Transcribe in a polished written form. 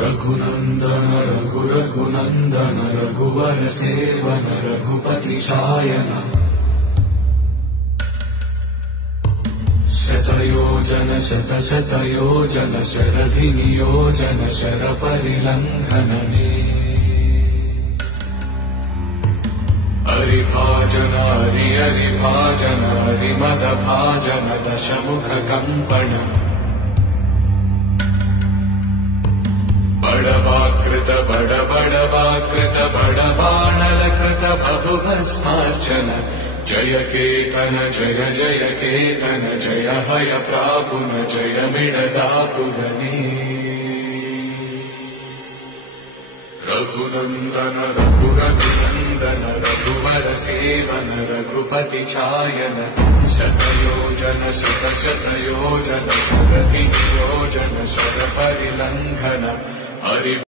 रघुनंदन रघुनंदन रघुवर सेवन रघुपति शायन शतयोजन शतशतयोजन शरधि नियोजन शर परिलंघनने हरिभाजन हरिभाजन हरिमद भाजन दशमुख कंपन बड़वाकृत बड़बाणलकृत बहुभस्मार्चन जय केतन जय जय केतन जय हय प्रापुन जय मिडदापुगनी रघुनंदन रघुनंदन रघुवर सेवन रघुपति चायन शतयोजन शतशतयोजन शरधि नियोजन शर परिलंघन हरि